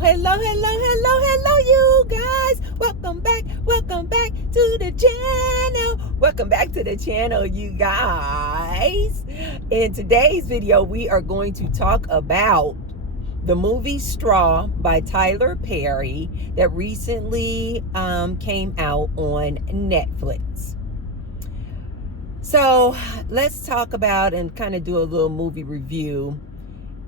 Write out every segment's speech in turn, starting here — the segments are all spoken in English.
Hello, you guys. Welcome back to the channel. Welcome back to the channel, you guys. In today's video, we are going to talk about the movie Straw by Tyler Perry that recently came out on Netflix. So let's talk about and kind of do a little movie review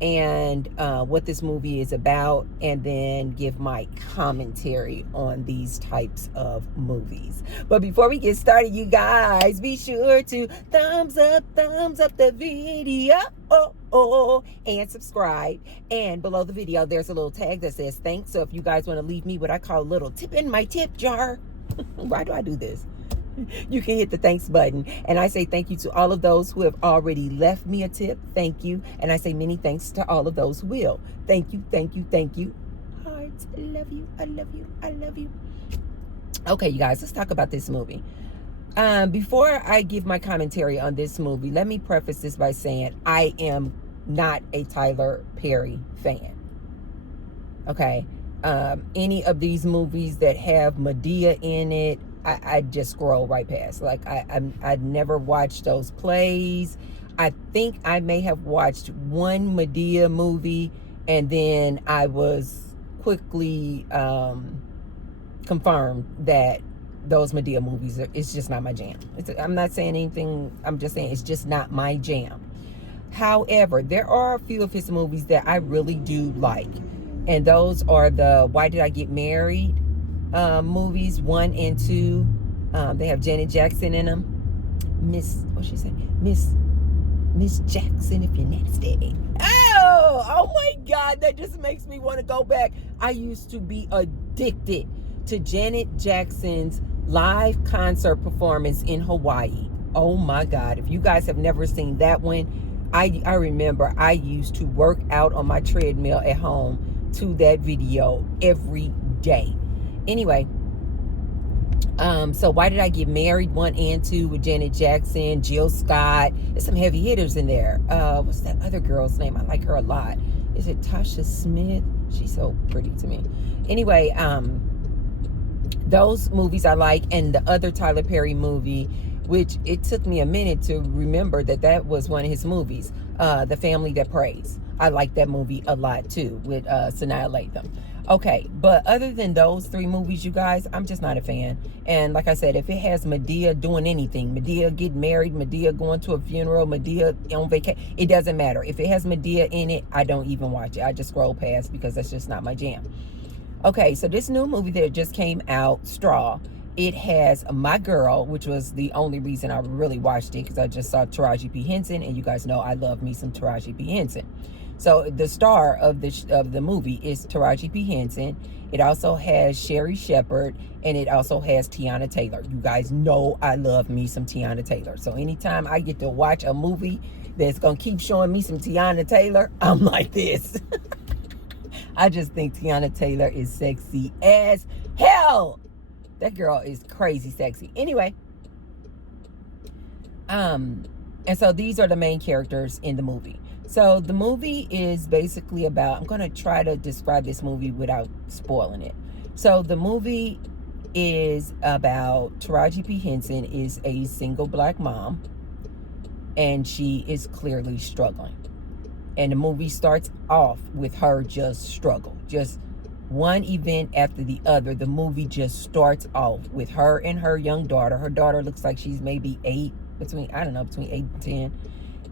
and what this movie is about, and then give my commentary on these types of movies. But before we get started, you guys, be sure to thumbs up the video and subscribe. And below the video, there's a little tag that says thanks. So if you guys want to leave me what I call a little tip in my tip jar, why do I do this? You can hit the thanks button, and I say thank you to all of those who have already left me a tip. Thank you. And I say many thanks to all of those who will. Thank you. Hearts, I love you. Okay, you guys, let's talk about this movie. Before I give my commentary on this movie, let me preface this by saying I am not a Tyler Perry fan. Okay, any of these movies that have Madea in it, I just scroll right past. Like I'd never watched those plays. I think I may have watched one Madea movie, and then I was quickly confirmed that those Madea movies it's just not my jam. I'm not saying anything. I'm just saying it's just not my jam. However, there are a few of his movies that I really do like, and those are the Why Did I Get Married movies 1 and 2. They have Janet Jackson in them. Miss Jackson, if you're nasty. Oh my God, that just makes me want to go back. I used to be addicted to Janet Jackson's live concert performance in Hawaii. Oh my God, if you guys have never seen that one, I remember I used to work out on my treadmill at home to that video every day. Anyway, so Why Did I Get Married 1 and 2 with Janet Jackson, Jill Scott. There's some heavy hitters in there. What's that other girl's name? I like her a lot. Is it Tasha Smith? She's so pretty to me. Anyway, those movies I like, and the other Tyler Perry movie, which it took me a minute to remember that was one of his movies, The Family That Prays. I like that movie a lot too, with Sanaa Lathan. Okay, but other than those 3 movies, you guys, I'm just not a fan. And like I said, if it has Madea doing anything, Madea getting married, Madea going to a funeral, Madea on vacation, it doesn't matter. If it has Madea in it, I don't even watch it. I just scroll past because that's just not my jam. Okay, so this new movie that just came out, Straw, it has my girl, which was the only reason I really watched it, because I just saw Taraji P. Henson, and you guys know I love me some Taraji P. Henson. So the star of the movie is Taraji P. Henson. It also has Sherry Shepherd, and it also has Tiana Taylor. You guys know I love me some Tiana Taylor. So anytime I get to watch a movie that's going to keep showing me some Tiana Taylor, I'm like this. I just think Tiana Taylor is sexy as hell. That girl is crazy sexy. Anyway, and so these are the main characters in the movie. So the movie is basically about, I'm going to try to describe this movie without spoiling it. So the movie is about Taraji P. Henson is a single black mom, and she is clearly struggling. And the movie starts off with her just struggle. Just one event after the other. The movie just starts off with her and her young daughter. Her daughter looks like she's maybe 8, between 8 and 10.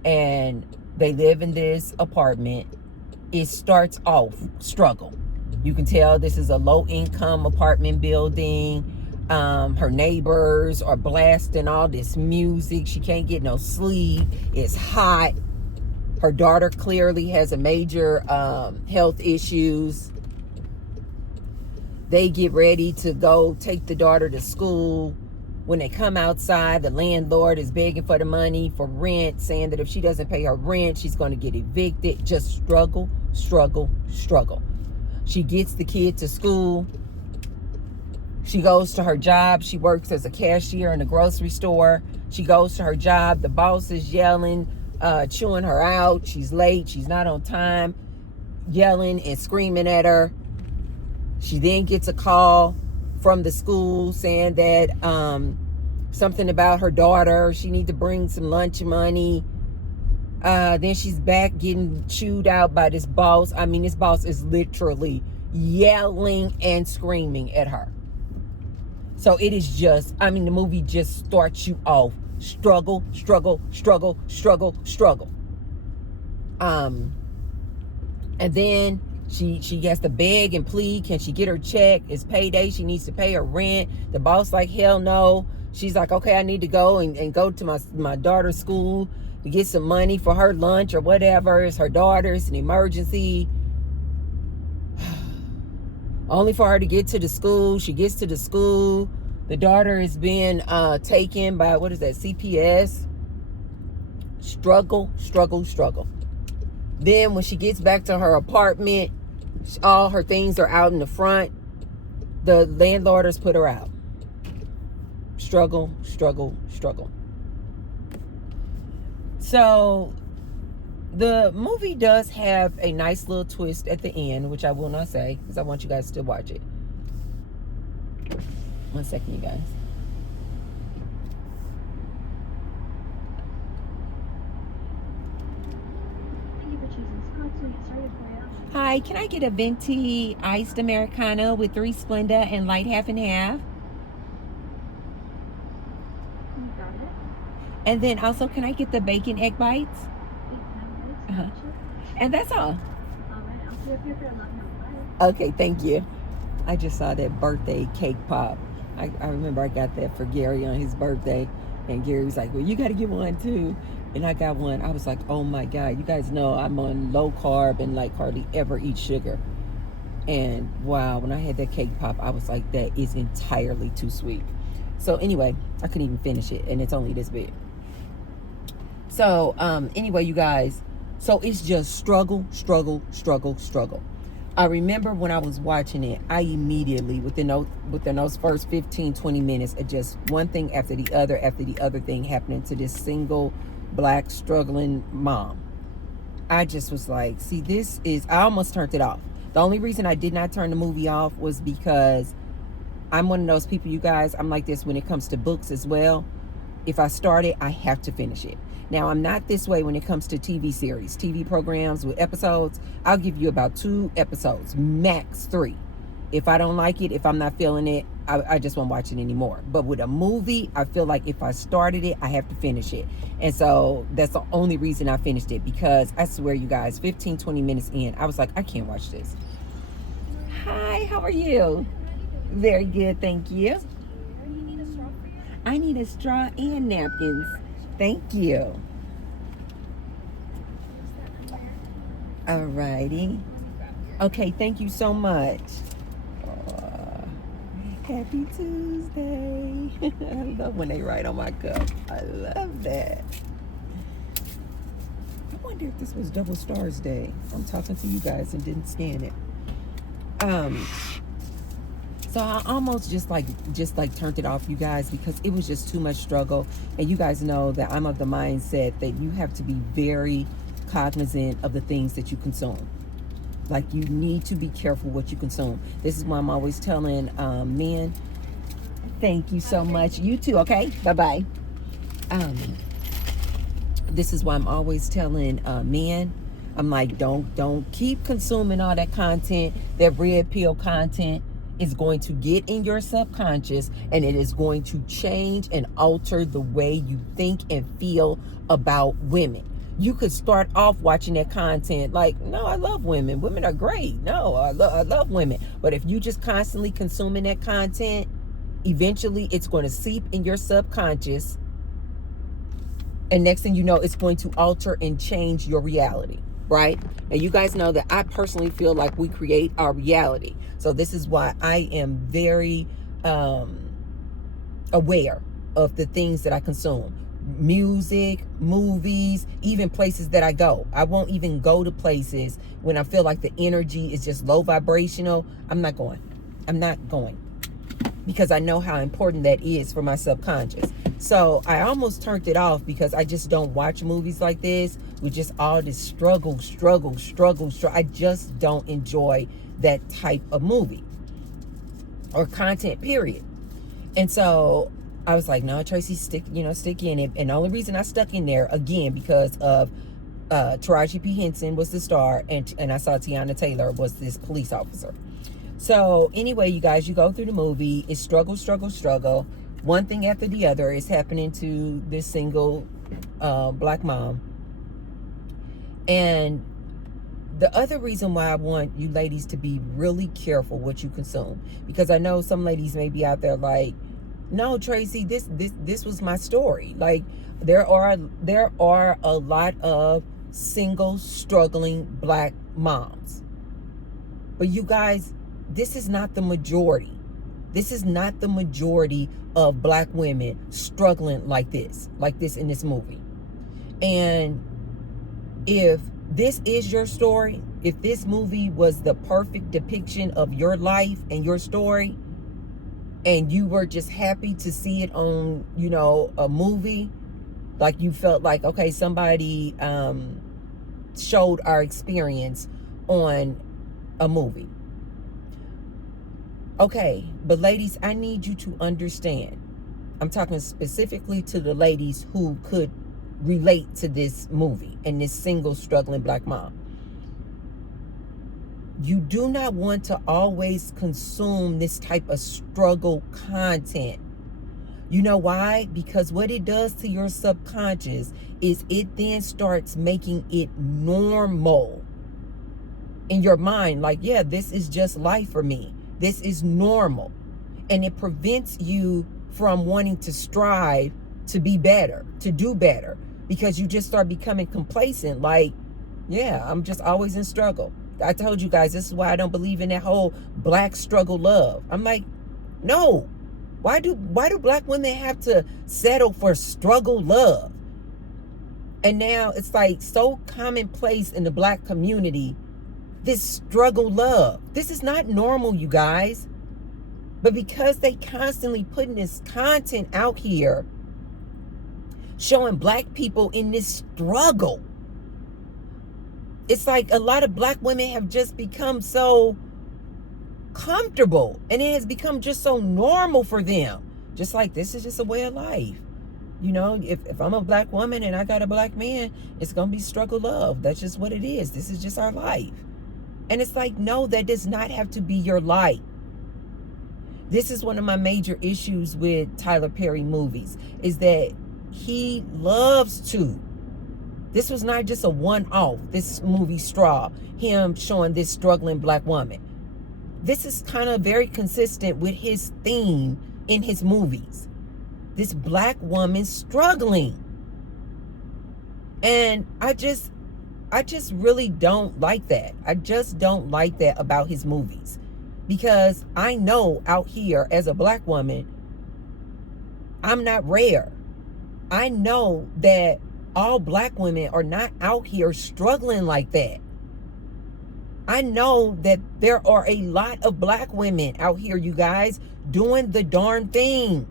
And they live in this apartment. It starts off struggle. You can tell this is a low-income apartment building. Her neighbors are blasting all this music. She can't get no sleep. It's hot. Her daughter clearly has a major health issues. They get ready to go take the daughter to school. When they come outside, the landlord is begging for the money for rent, saying that if she doesn't pay her rent, she's going to get evicted. Just struggle. She gets the kid to school. She goes to her job. She works as a cashier in a grocery store. She goes to her job. The boss is yelling, chewing her out. She's late. She's not on time. Yelling and screaming at her. She then gets a call from the school saying that something about her daughter. She need to bring some lunch money. Then she's back getting chewed out by this boss. I mean, this boss is literally yelling and screaming at her. So it is just, I mean, the movie just starts you off. Struggle, struggle, struggle, struggle, struggle. And then she has to beg and plead. Can she get her check? It's payday. She needs to pay her rent. The boss like, hell no. She's like, okay, I need to go and go to my daughter's school to get some money for her lunch or whatever. It's her daughter. It's an emergency. Only for her to get to the school. She gets to the school. The daughter is being taken by, what is that, CPS? Struggle, struggle, struggle. Then when she gets back to her apartment, all her things are out in the front. The landlord has put her out. Struggle, struggle, struggle. So the movie does have a nice little twist at the end, which I will not say because I want you guys to watch it. 1 second, you guys. Hi, can I get a venti iced Americano with 3 Splenda and light half and half? You got it. And then also, can I get the bacon egg bites? Uh-huh. And that's all. All right, I'll see if you're for 11 Okay, thank you. I just saw that birthday cake pop. I remember I got that for Gary on his birthday. And Gary was like, well, you got to get one too. And I got one. I was like, oh my God. You guys know I'm on low carb and like hardly ever eat sugar. And wow, when I had that cake pop, I was like, that is entirely too sweet. So anyway, I couldn't even finish it. And it's only this big. So anyway, you guys. So it's just struggle, struggle, struggle, struggle. I remember when I was watching it, I immediately, within those first 15, 20 minutes, of just one thing after the other thing happening to this single black struggling mom. I just was like, see, I almost turned it off. The only reason I did not turn the movie off was because I'm one of those people, you guys, I'm like this when it comes to books as well. If I start it, I have to finish it. Now, I'm not this way when it comes to TV series, TV programs with episodes. I'll give you about 2 episodes, max 3. If I don't like it, if I'm not feeling it, I just won't watch it anymore. But with a movie, I feel like if I started it, I have to finish it. And so that's the only reason I finished it, because I swear, you guys, 15, 20 minutes in, I was like, I can't watch this. Hi, how are you? Very good, thank you. I need a straw and napkins. Thank you. Alrighty. Okay, thank you so much. Happy Tuesday. I love when they write on my cup. I love that. I wonder if this was Double Stars Day. I'm talking to you guys and didn't scan it. So I almost just like turned it off, you guys, because it was just too much struggle. And you guys know that I'm of the mindset that you have to be very cognizant of the things that you consume. Like, you need to be careful what you consume. This is why I'm always telling men, thank you so much. You too, okay? Bye-bye. This is why I'm always telling men, I'm like, don't keep consuming all that content, that red pill content. Is going to get in your subconscious, and it is going to change and alter the way you think and feel about women. You could start off watching that content like, no, I love women. Women are great. No, I love women. But if you just constantly consuming that content, eventually it's going to seep in your subconscious. And next thing you know, it's going to alter and change your reality. Right? And you guys know that I personally feel like we create our reality. So this is why I am very aware of the things that I consume. Music, movies, even places that I go. I won't even go to places when I feel like the energy is just low vibrational. I'm not going. Because I know how important that is for my subconscious. So I almost turned it off because I just don't watch movies like this with just all this struggle. I just don't enjoy that type of movie. or content, period. And so I was like, no, Tracy, stick in it. And the only reason I stuck in there, again, because of Taraji P. Henson was the star, and I saw Tiana Taylor was this police officer. So anyway, you guys, you go through the movie. It's struggle, struggle, struggle. One thing after the other is happening to this single black mom. And the other reason why I want you ladies to be really careful what you consume, because I know some ladies may be out there like, no, Tracy, this was my story. Like, there are a lot of single struggling black moms, but you guys, this is not the majority. This is not the majority of black women struggling like this in this movie. And if this is your story, if this movie was the perfect depiction of your life and your story, and you were just happy to see it on, a movie, like you felt like, okay, somebody showed our experience on a movie. Okay, but ladies, I need you to understand. I'm talking specifically to the ladies who could relate to this movie and this single struggling black mom. You do not want to always consume this type of struggle content. You know why? Because what it does to your subconscious is it then starts making it normal in your mind. Like, yeah, this is just life for me. This is normal. And it prevents you from wanting to strive to be better, to do better, because you just start becoming complacent. Like, yeah, I'm just always in struggle. I told you guys, this is why I don't believe in that whole black struggle love. I'm like, no. Why do black women have to settle for struggle love? And now it's like so commonplace in the black community, this struggle love. This is not normal, you guys. But because they constantly putting this content out here, showing black people in this struggle, it's like a lot of black women have just become so comfortable, and it has become just so normal for them. Just like, this is just a way of life. If I'm a black woman and I got a black man, it's going to be struggle love. That's just what it is. This is just our life. And it's like, no, that does not have to be your life. This is one of my major issues with Tyler Perry movies, is that he loves to. This was not just a one-off, this movie Straw, him showing this struggling black woman. This is kind of very consistent with his theme in his movies. This black woman struggling. And I just really don't like that. I just don't like that about his movies. Because I know out here as a black woman, I'm not rare. I know that all black women are not out here struggling like that. I know that there are a lot of black women out here, you guys, doing the darn thing.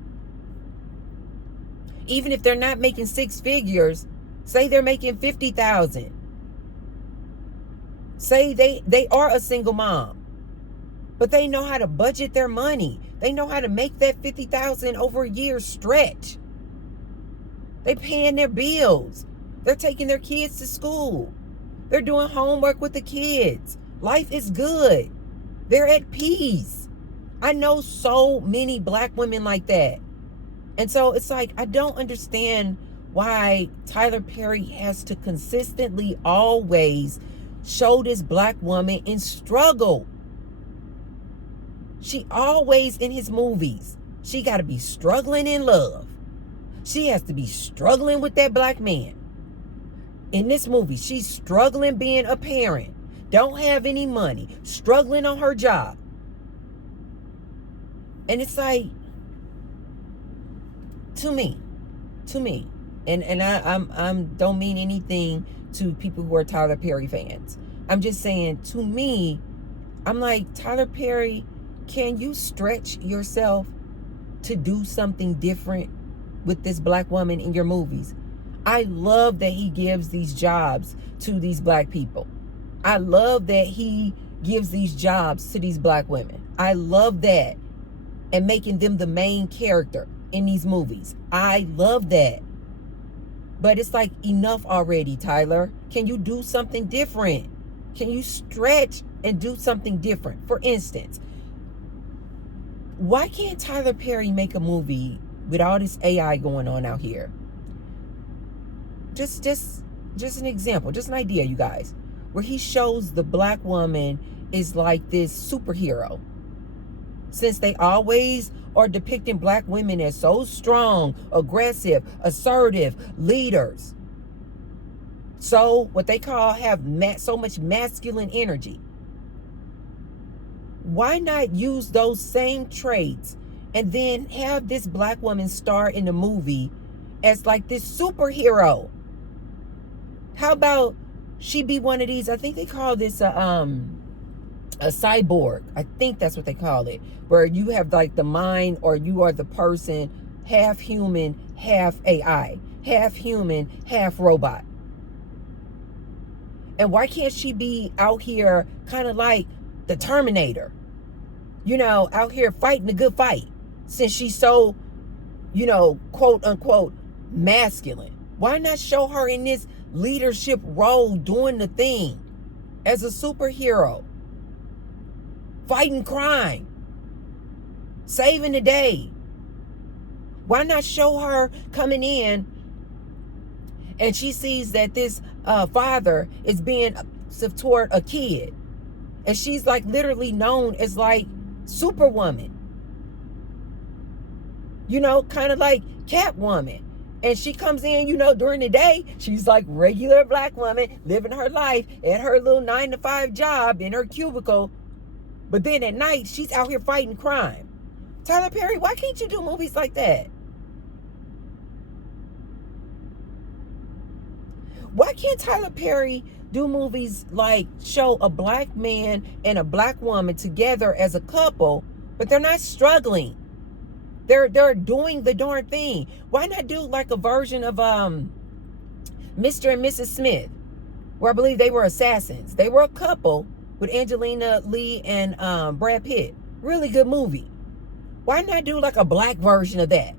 Even if they're not making six figures, say they're making 50,000. Say they are a single mom, but they know how to budget their money. They know how to make that 50,000 over a year stretch. They paying their bills. They're taking their kids to school. They're doing homework with the kids. Life is good. They're at peace. I know so many black women like that. And so it's like, I don't understand why Tyler Perry has to consistently always show this black woman in struggle. She always, in his movies, she got to be struggling in love. She has to be struggling with that black man. In this movie, she's struggling being a parent, don't have any money, struggling on her job. And it's like, to me, and I'm don't mean anything to people who are Tyler Perry fans. I'm just saying, to me, I'm like, Tyler Perry, can you stretch yourself to do something different with this black woman in your movies? I love that he gives these jobs to these black people. I love that he gives these jobs to these black women. I love that. and making them the main character in these movies. I love that. But it's like, enough already, Tyler. Can you do something different? Can you stretch and do something different? For instance, why can't Tyler Perry make a movie with all this AI going on out here? Just an example, just an idea, you guys, where he shows the black woman is like this superhero. Since they always are depicting black women as so strong, aggressive, assertive leaders. So what they call have so much masculine energy. Why not use those same traits and then have this black woman star in the movie as like this superhero? How about she be one of these, I think they call this a cyborg. I think that's what they call it. Where you have like the mind, or you are the person, half human, half AI. Half human, half robot. And why can't she be out here kind of like the Terminator? You know, out here fighting a good fight. Since she's so, you know, quote unquote, masculine. Why not show her in this leadership role doing the thing as a superhero? Fighting crime. Saving the day. Why not show her coming in and she sees that this father is being abusive toward a kid. And she's like literally known as like Superwoman. You know, kind of like Catwoman. And she comes in, you know, during the day, she's like regular black woman living her life at her little 9-to-5 job in her cubicle. But then at night, she's out here fighting crime. Tyler Perry, why can't you do movies like that? Why can't Tyler Perry do movies like show a black man and a black woman together as a couple, but they're not struggling? They're doing the darn thing. Why not do like a version of Mr. and Mrs. Smith, where I believe they were assassins. They were a couple with Angelina Lee and Brad Pitt. Really good movie. Why not do like a black version of that?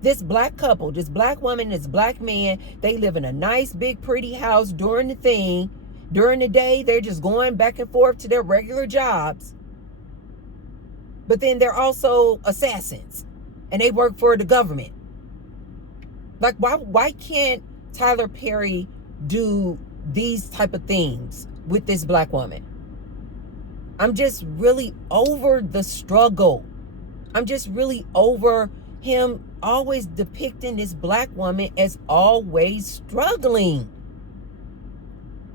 This black couple, this black woman, this black man, they live in a nice, big, pretty house during the thing. During the day, they're just going back and forth to their regular jobs. But then they're also assassins. And they work for the government. Like, why can't Tyler Perry do these type of things with this black woman? I'm just really over the struggle. I'm just really over him always depicting this black woman as always struggling.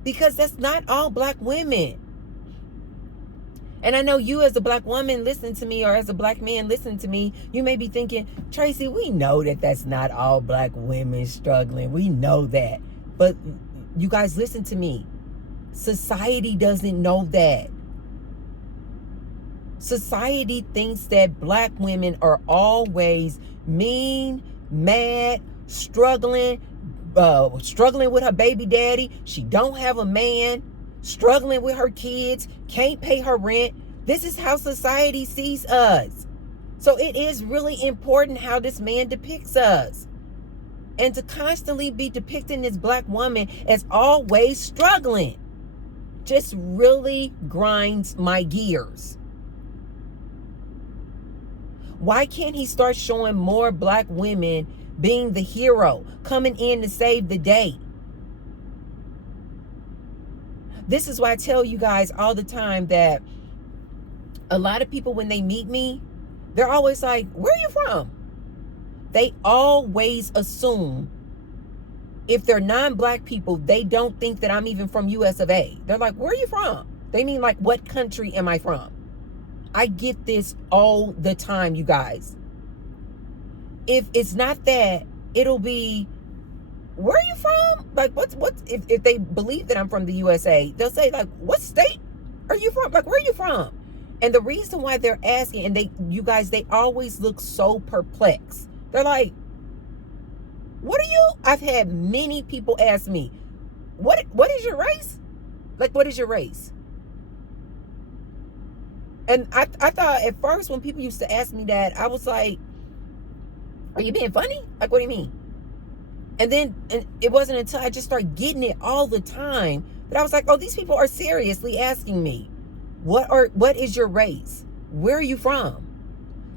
Because that's not all black women. And I know you as a black woman listen to me, or as a black man listen to me, you may be thinking, Tracy, we know that that's not all black women struggling. We know that. But you guys listen to me. Society doesn't know that. Society thinks that black women are always mean, mad, struggling with her baby daddy. She don't have a man, struggling with her kids, can't pay her rent. This is how society sees us. So it is really important how this man depicts us. And to constantly be depicting this black woman as always struggling just really grinds my gears. Why can't he start showing more black women being the hero, coming in to save the day? This is why I tell you guys all the time that a lot of people, when they meet me, they're always like, where are you from? They always assume if they're non-black people, they don't think that I'm even from US of A. They're like, where are you from? They mean like, what country am I from? I get this all the time, you guys. If it's not that, it'll be, where are you from? Like, if they believe that I'm from the USA, they'll say like, what state are you from? Like, where are you from? And the reason why they're asking, and you guys, they always look so perplexed. They're like, what are you? I've had many people ask me, what is your race? Like, what is your race? And I thought at first when people used to ask me that, I was like, are you being funny? Like, what do you mean? And then it wasn't until I just started getting it all the time that I was like, oh, these people are seriously asking me, what is your race? Where are you from?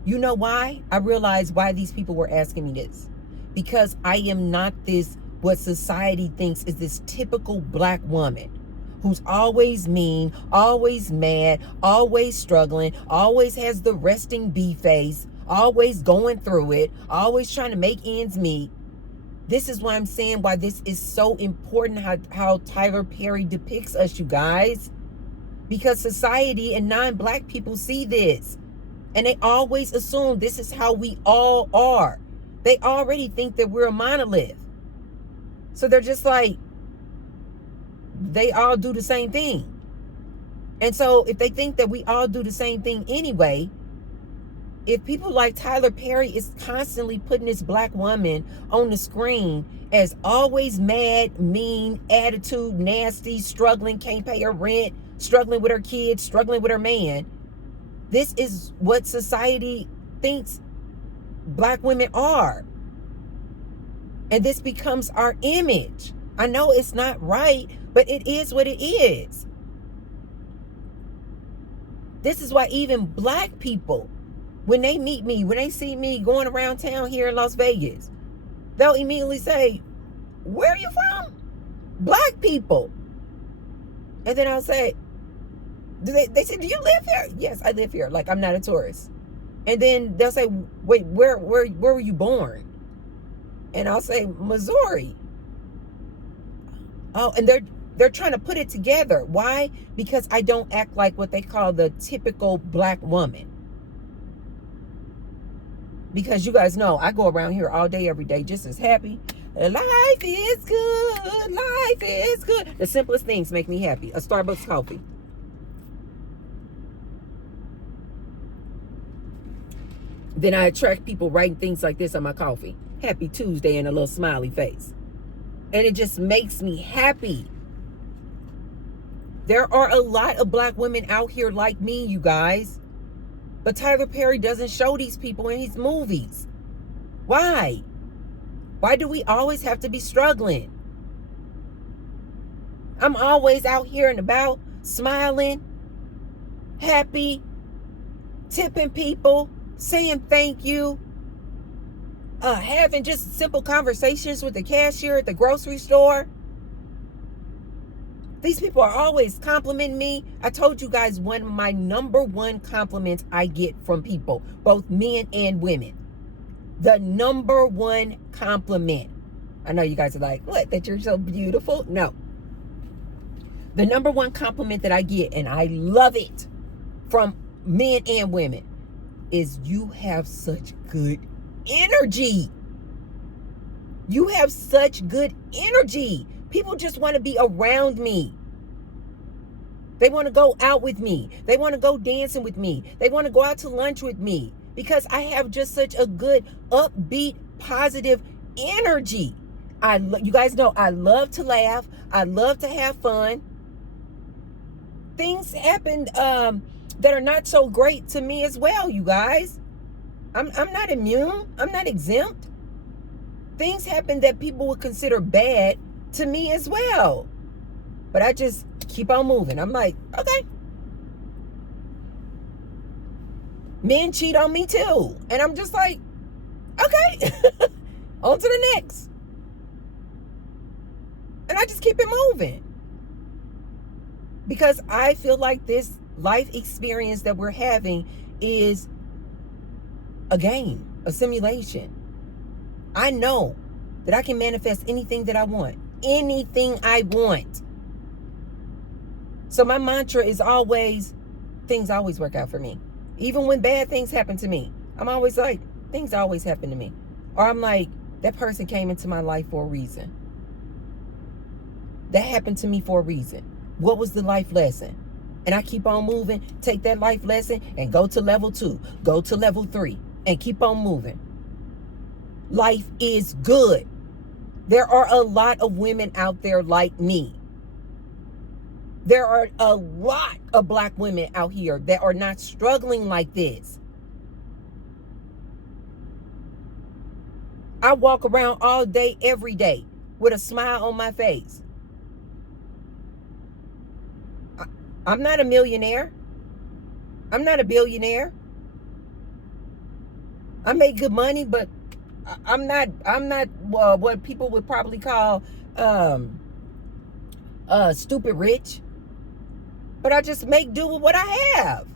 You know why? I realized why these people were asking me this. Because I am not this, what society thinks is this typical black woman who's always mean, always mad, always struggling, always has the resting bee face, always going through it, always trying to make ends meet. This is why I'm saying why this is so important, how Tyler Perry depicts us, you guys. Because society and non-black people see this. And they always assume this is how we all are. They already think that we're a monolith. So they're just like, they all do the same thing. And so if they think that we all do the same thing anyway, if people like Tyler Perry is constantly putting this black woman on the screen as always mad, mean, attitude, nasty, struggling, can't pay her rent, struggling with her kids, struggling with her man, this is what society thinks black women are. And this becomes our image. I know it's not right, but it is what it is. This is why even black people, when they meet me, when they see me going around town here in Las Vegas, they'll immediately say, where are you from? Black people. And then I'll say, they say, do you live here? Yes, I live here. Like, I'm not a tourist. And then they'll say, wait, where were you born? And I'll say, Missouri. Oh, and they're trying to put it together. Why? Because I don't act like what they call the typical black woman. Because you guys know, I go around here all day, every day, just as happy. Life is good. Life is good. The simplest things make me happy. A Starbucks coffee. Then I attract people writing things like this on my coffee. Happy Tuesday and a little smiley face. And it just makes me happy. There are a lot of black women out here like me, you guys. But Tyler Perry doesn't show these people in his movies. Why? Why do we always have to be struggling? I'm always out here and about, smiling, happy, tipping people, saying thank you, having just simple conversations with the cashier at the grocery store. These people are always complimenting me. I told you guys one of my number one compliments I get from people, both men and women. The number one compliment. I know you guys are like, what, that you're so beautiful? No. The number one compliment that I get, and I love it from men and women, is you have such good energy. You have such good energy. People just want to be around me. They want to go out with me. They want to go dancing with me. They want to go out to lunch with me because I have just such a good, upbeat, positive energy. You guys know I love to laugh. I love to have fun. Things happen that are not so great to me as well, you guys. I'm not immune. I'm not exempt. Things happen that people would consider bad to me as well. But I just keep on moving. I'm like, okay. Men cheat on me too. And I'm just like, okay. On to the next. And I just keep it moving. Because I feel like this life experience that we're having is a game, a simulation. I know that I can manifest anything that I want. Anything I want. So my mantra is always, things always work out for me. Even when bad things happen to me, I'm always like, things always happen to me. Or I'm like, that person came into my life for a reason. That happened to me for a reason. What was the life lesson? And I keep on moving, take that life lesson and go to level 2, go to level 3 and keep on moving. Life is good. There are a lot of women out there like me. There are a lot of black women out here that are not struggling like this. I walk around all day, every day, with a smile on my face. I'm not a millionaire. I'm not a billionaire. I make good money, but I'm not what people would probably call stupid rich. But I just make do with what I have.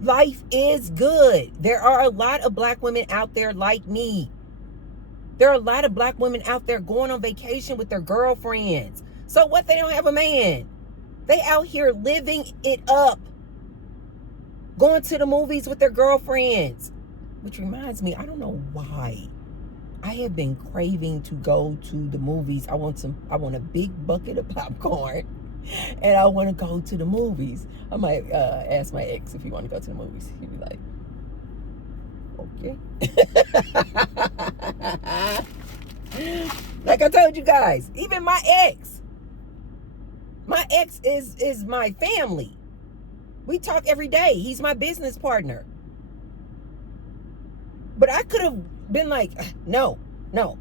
Life is good. There are a lot of black women out there like me. There are a lot of black women out there going on vacation with their girlfriends. So what? They don't have a man. They out here living it up. Going to the movies with their girlfriends. Which reminds me, I don't know why. I have been craving to go to the movies. I want a big bucket of popcorn. And I want to go to the movies. I might ask my ex if he want to go to the movies. He'd be like, okay. Like I told you guys, even my ex is my family. We talk every day. He's my business partner. But I could have been like, no,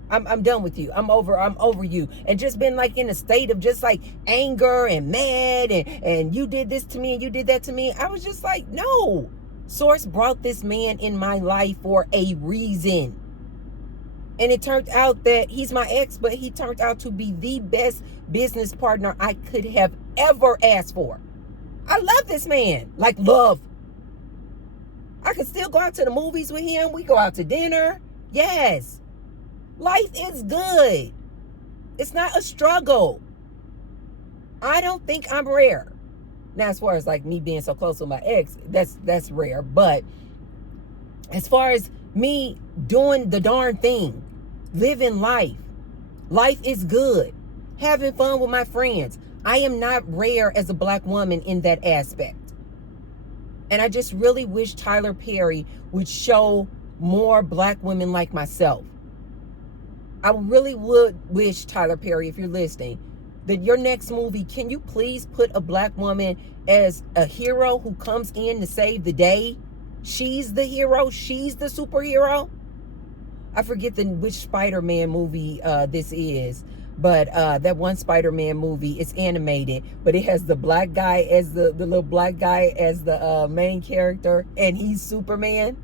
I'm done with you. I'm over you. And just been like in a state of just like anger and mad and you did this to me and you did that to me. I was just like, no. Source brought this man in my life for a reason. And it turned out that he's my ex, but he turned out to be the best business partner I could have ever asked for. I love this man. Like love. I can still go out to the movies with him. We go out to dinner. Yes. Life is good. It's not a struggle. I don't think I'm rare. Now, as far as like me being so close with my ex, that's rare. But as far as me doing the darn thing, living life is good. Having fun with my friends. I am not rare as a black woman in that aspect. And I just really wish Tyler Perry would show more black women like myself. I really would wish, Tyler Perry, if you're listening, that your next movie, can you please put a black woman as a hero who comes in to save the day? She's the hero. She's the superhero. I forget which Spider-Man movie this is. But that one Spider-Man movie, it's animated, but it has the black guy as the little black guy as the main character, and he's Superman.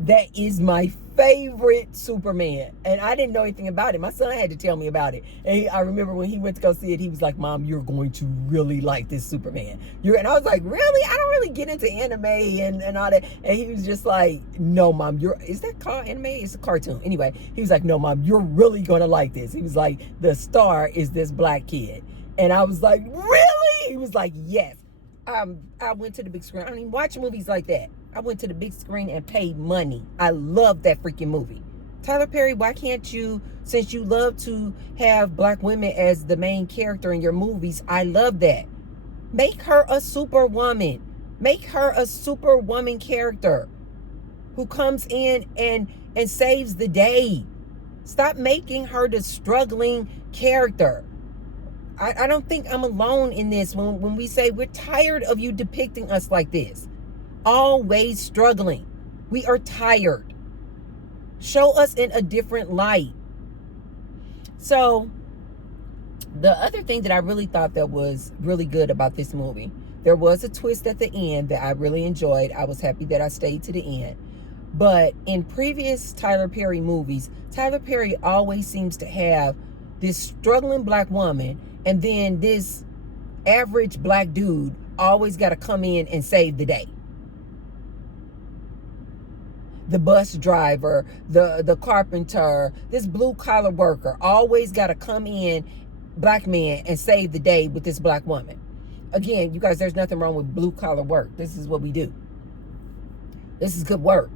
That is my favorite Superman. And I didn't know anything about it. My son had to tell me about it. And I remember when he went to go see it, he was like, Mom, you're going to really like this Superman. And I was like, really? I don't really get into anime and all that. And he was just like, no, Mom, is that called anime? It's a cartoon. Anyway, he was like, no, Mom, you're really going to like this. He was like, the star is this black kid. And I was like, really? He was like, yes. I went to the big screen. I don't even watch movies like that. I went to the big screen and paid money. I love that freaking movie. Tyler Perry, why can't you, since you love to have black women as the main character in your movies, I love that. Make her a superwoman. Make her a superwoman character who comes in and saves the day. Stop making her the struggling character. I don't think I'm alone in this when we say we're tired of you depicting us like this. Always struggling. We are tired. Show us in a different light. So, the other thing that I really thought that was really good about this movie, there was a twist at the end that I really enjoyed. I was happy that I stayed to the end. But in previous Tyler Perry movies, Tyler Perry always seems to have this struggling black woman, and then this average black dude always got to come in and save the day. The bus driver, the carpenter, this blue collar worker always got to come in, black man, and save the day with this black woman. Again, you guys, there's nothing wrong with blue collar work. This is what we do. This is good work.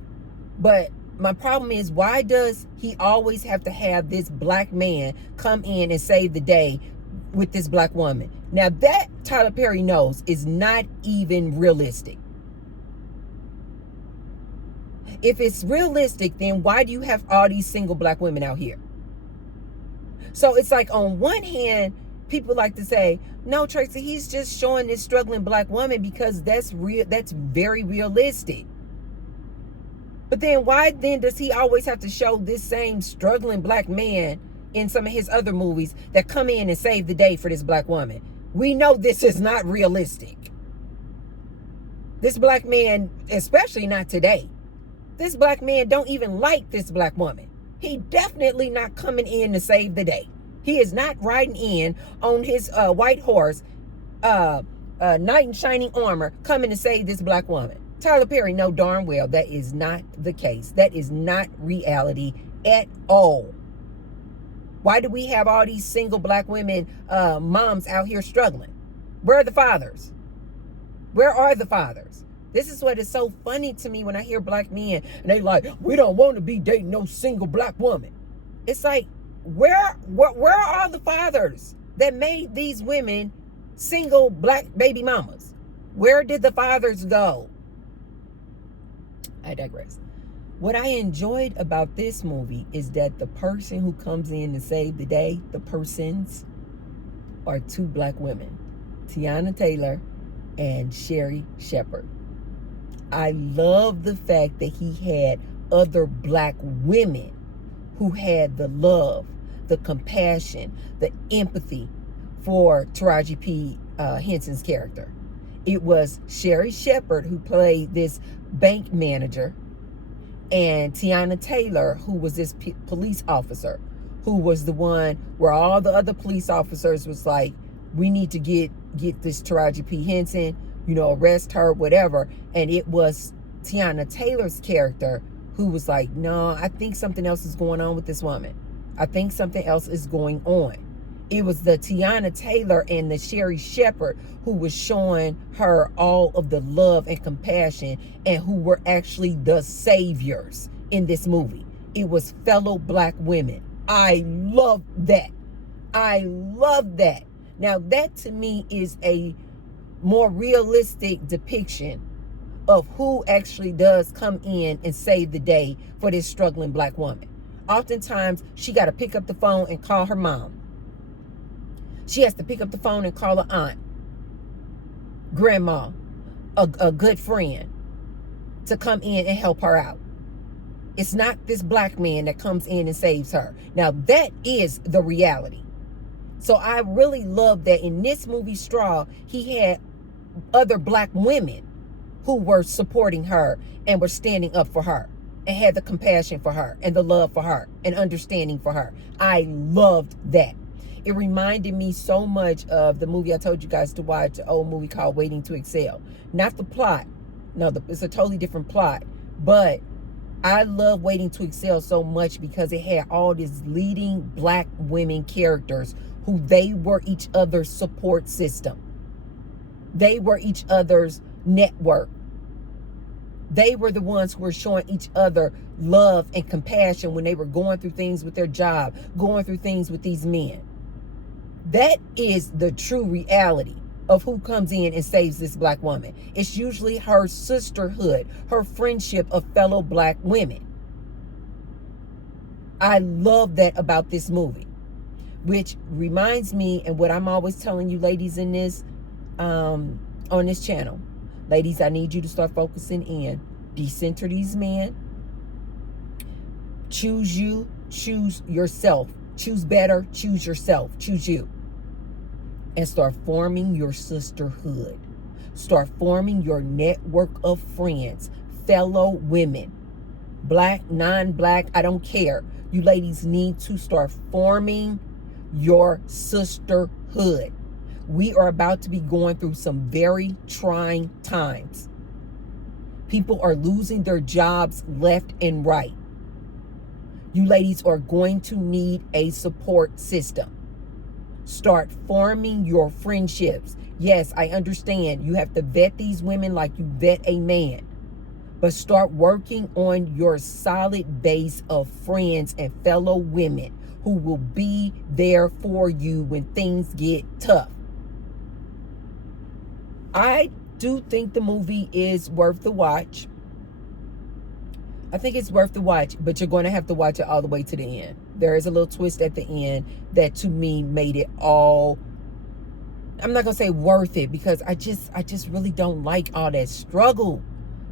But my problem is, why does he always have to have this black man come in and save the day with this black woman? Now that Tyler Perry knows is not even realistic. If it's realistic, then why do you have all these single black women out here? So it's like, on one hand, people like to say, no, Tracy, he's just showing this struggling black woman because that's real. That's very realistic. But then why then does he always have to show this same struggling black man in some of his other movies that come in and save the day for this black woman? We know this is not realistic. This black man, especially not today, this black man don't even like this black woman. He definitely not coming in to save the day. He is not riding in on his white horse, knight in shining armor, coming to save this black woman. Tyler Perry know darn well that is not the case. That is not reality at all. Why do we have all these single black women, moms out here struggling? Where are the fathers? Where are the fathers? This is what is so funny to me when I hear black men and they like, we don't want to be dating no single black woman. It's like, where are the fathers that made these women single black baby mamas? Where did the fathers go? I digress. What I enjoyed about this movie is that the person who comes in to save the day, the persons, are two black women, Tiana Taylor and Sherry Shepherd. I love the fact that he had other black women who had the love, the compassion, the empathy for Taraji P. Henson's character. It was Sherry Shepherd who played this bank manager, and Tiana Taylor, who was this police officer, who was the one where all the other police officers was like, we need to get this Taraji P. Henson, arrest her, whatever. And it was Tiana Taylor's character who was like, no, I think something else is going on with this woman. I think something else is going on. It was the Tiana Taylor and the Sherry Shepherd who was showing her all of the love and compassion and who were actually the saviors in this movie. It was fellow black women. I love that. I love that. Now that to me is a more realistic depiction of who actually does come in and save the day for this struggling black woman. Oftentimes she got to pick up the phone and call her mom. She has to pick up the phone and call her aunt, grandma, a good friend to come in and help her out. It's not this black man that comes in and saves her. Now that is the reality. So I really love that in this movie Straw, he had other black women who were supporting her and were standing up for her and had the compassion for her and the love for her and understanding for her. I loved that. It reminded me so much of the movie I told you guys to watch, an old movie called Waiting to Exhale. Not the plot. No, it's a totally different plot. But I love Waiting to Exhale so much because it had all these leading black women characters who they were each other's support system. They were each other's network. They were the ones who were showing each other love and compassion when they were going through things with their job, going through things with these men. That is the true reality of who comes in and saves this black woman. It's usually her sisterhood, her friendship of fellow black women. I love that about this movie, which reminds me, and what I'm always telling you ladies in this, on this channel, ladies, I need you to start focusing in. Decenter these men. Choose you. Choose yourself. Choose better. Choose yourself. Choose you. And start forming your sisterhood. Start forming your network of friends, fellow women, black, non-black, I don't care. You ladies need to start forming your sisterhood. We are about to be going through some very trying times. People are losing their jobs left and right. You ladies are going to need a support system. Start forming your friendships. Yes, I understand you have to vet these women like you vet a man. But start working on your solid base of friends and fellow women who will be there for you when things get tough. I do think the movie is worth the watch. I think it's worth the watch, but you're going to have to watch it all the way to the end. There is a little twist at the end that to me made it all I'm not gonna say worth it, because I just really don't like all that struggle.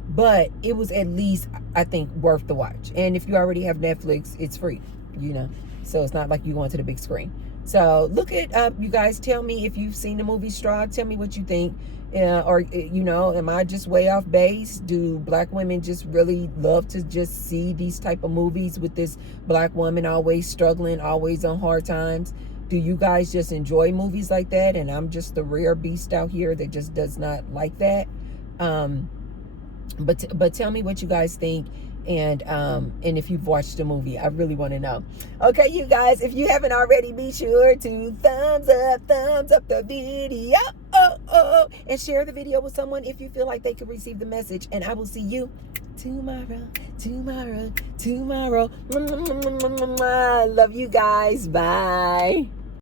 But it was at least, I think, worth the watch. And if you already have Netflix, it's free, you know. So it's not like you going to the big screen. So look it up, you guys. Tell me if you've seen the movie Straw. Tell me what you think. Or, you know, am I just way off base? Do black women just really love to just see these type of movies with this black woman always struggling, always on hard times? Do you guys just enjoy movies like that, and I'm just the rare beast out here that just does not like that? But tell me what you guys think, and if you've watched the movie. I really want to know. Okay, you guys, if you haven't already, be sure to thumbs up the video, and share the video with someone if you feel like they could receive the message. And I will see you tomorrow. Love you guys. Bye.